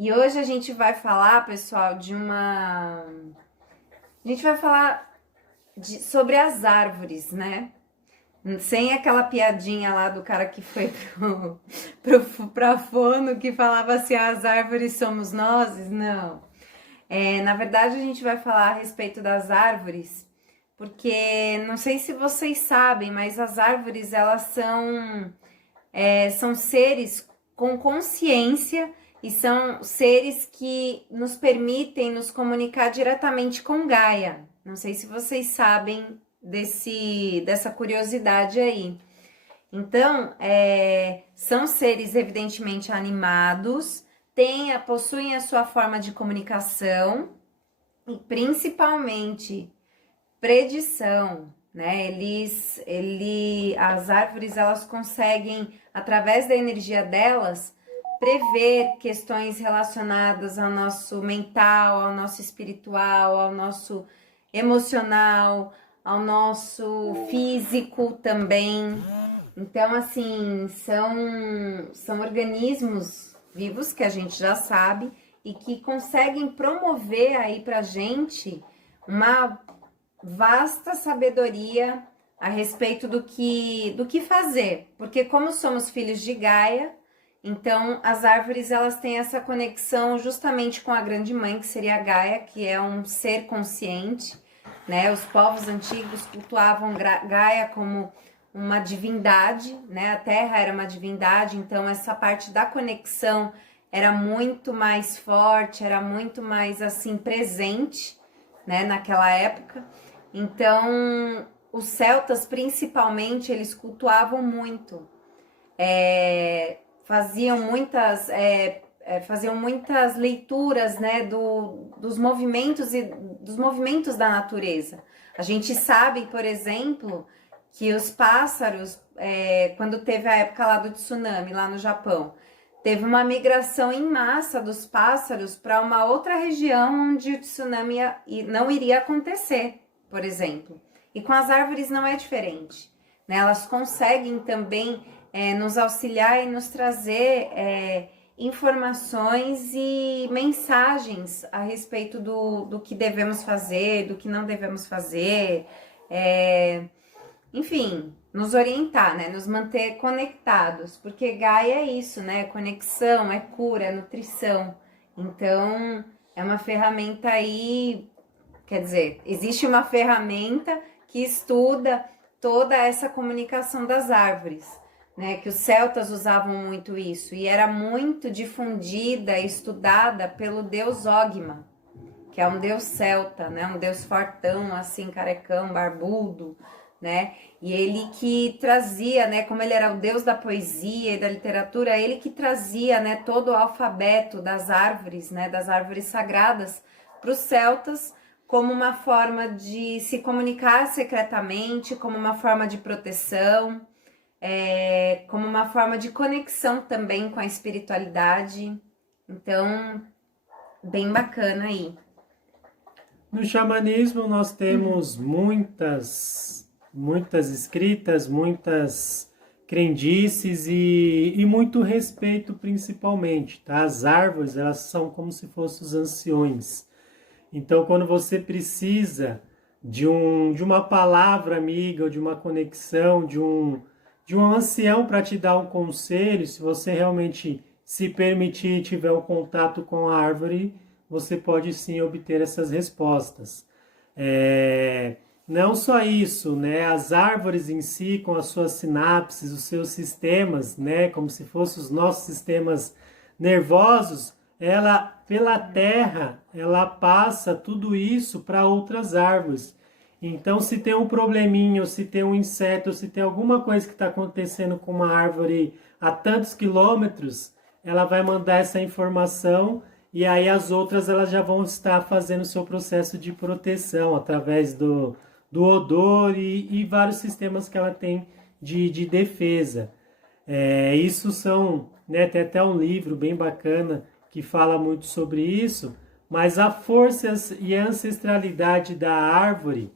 E hoje a gente vai falar, pessoal, A gente vai falar sobre as árvores, né? Sem aquela piadinha lá do cara que foi pra fono que falava assim, as árvores somos nós, não. Na verdade, a gente vai falar a respeito das árvores, porque não sei se vocês sabem, mas as árvores, elas são seres com consciência e são seres que nos permitem nos comunicar diretamente com Gaia. Não sei se vocês sabem dessa curiosidade aí. Então, são seres evidentemente animados, possuem a sua forma de comunicação e principalmente predição, né? As árvores, elas conseguem, através da energia delas, prever questões relacionadas ao nosso mental, ao nosso espiritual, ao nosso emocional, ao nosso físico também. Então, assim, são organismos vivos que a gente já sabe e que conseguem promover aí pra gente uma vasta sabedoria a respeito do que fazer, porque como somos filhos de Gaia, então as árvores, elas têm essa conexão justamente com a grande mãe, que seria a Gaia, que é um ser consciente, né? Os povos antigos cultuavam Gaia como uma divindade, né? A Terra era uma divindade, então essa parte da conexão era muito mais forte, era muito mais assim presente, né, naquela época. Então, os celtas, principalmente, eles cultuavam muito, faziam muitas leituras, né, dos movimentos da natureza. A gente sabe, por exemplo, que os pássaros, quando teve a época lá do tsunami, lá no Japão, teve uma migração em massa dos pássaros para uma outra região onde o tsunami não iria acontecer, por exemplo. E com as árvores não é diferente, né? Elas conseguem também nos auxiliar e nos trazer informações e mensagens a respeito do que devemos fazer, do que não devemos fazer, enfim, nos orientar, né? Nos manter conectados, porque Gaia é isso, né? Conexão, é cura, é nutrição. Então, é uma ferramenta aí, quer dizer, existe uma ferramenta que estuda toda essa comunicação das árvores, né? Que os celtas usavam muito isso, e era muito difundida e estudada pelo deus Ogma, que é um deus celta, né? Um deus fortão, assim, carecão, barbudo, né? E ele que trazia, né, como ele era o deus da poesia e da literatura, ele que trazia, né, todo o alfabeto das árvores, né, das árvores sagradas para os celtas, como uma forma de se comunicar secretamente, como uma forma de proteção, como uma forma de conexão também com a espiritualidade. Então, bem bacana aí. No xamanismo nós temos muitas escritas, muitas crendices e muito respeito principalmente, tá? As árvores, elas são como se fossem os anciões. Então, quando você precisa de uma palavra amiga, ou de uma conexão, de um ancião para te dar um conselho, se você realmente se permitir e tiver um contato com a árvore, você pode sim obter essas respostas. Não só isso, né? As árvores em si, com as suas sinapses, os seus sistemas, né? Como se fossem os nossos sistemas nervosos, ela, pela terra, ela passa tudo isso para outras árvores. Então, se tem um probleminha, ou se tem um inseto, ou se tem alguma coisa que está acontecendo com uma árvore a tantos quilômetros, ela vai mandar essa informação e aí as outras elas já vão estar fazendo o seu processo de proteção através do odor e vários sistemas que ela tem de defesa. Isso são, né, tem até um livro bem bacana que fala muito sobre isso, mas a força e a ancestralidade da árvore,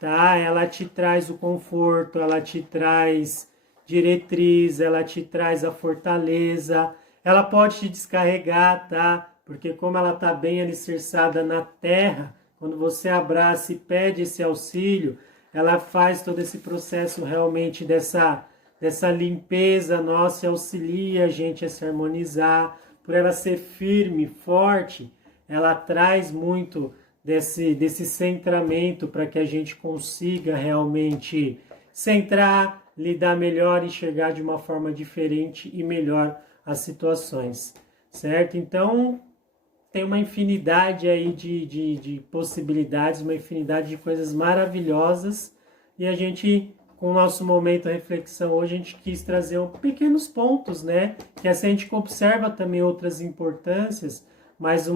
tá? Ela te traz o conforto, ela te traz diretriz, ela te traz a fortaleza, ela pode te descarregar, tá? porque como ela está bem alicerçada na terra, quando você abraça e pede esse auxílio, ela faz todo esse processo realmente dessa limpeza nossa e auxilia a gente a se harmonizar. Por ela ser firme, forte, ela traz muito desse centramento para que a gente consiga realmente centrar, lidar melhor, enxergar de uma forma diferente e melhor as situações, certo? Então, tem uma infinidade aí de possibilidades, uma infinidade de coisas maravilhosas, e a gente, com o nosso momento de reflexão hoje, a gente quis trazer pequenos pontos, né? Que assim a gente observa também outras importâncias, mas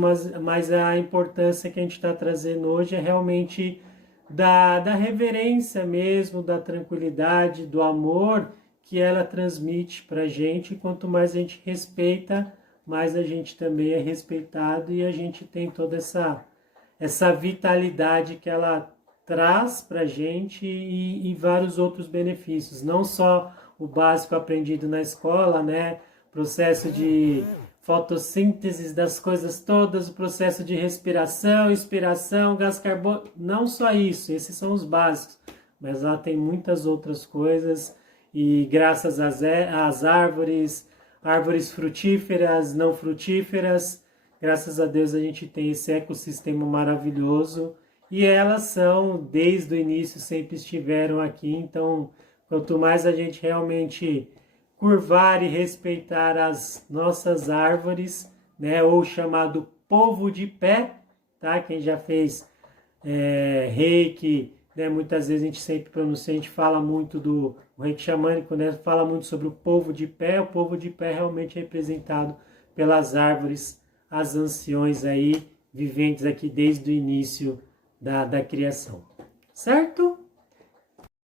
a importância que a gente está trazendo hoje é realmente da reverência mesmo, da tranquilidade, do amor que ela transmite para a gente. Quanto mais a gente respeita, mais a gente também é respeitado e a gente tem toda essa vitalidade que ela traz para a gente e vários outros benefícios. Não só o básico aprendido na escola, né? Processo de fotossíntese das coisas todas, o processo de respiração, inspiração, gás carbônico, não só isso, esses são os básicos, mas lá tem muitas outras coisas e graças às árvores frutíferas, não frutíferas, graças a Deus a gente tem esse ecossistema maravilhoso e elas são, desde o início, sempre estiveram aqui, então quanto mais a gente realmente curvar e respeitar as nossas árvores, né, ou chamado povo de pé, tá? Quem já fez reiki, né, muitas vezes a gente sempre pronuncia, a gente fala muito do reiki xamânico, né, fala muito sobre o povo de pé. O povo de pé realmente é representado pelas árvores, as anciões aí, viventes aqui desde o início da criação, certo?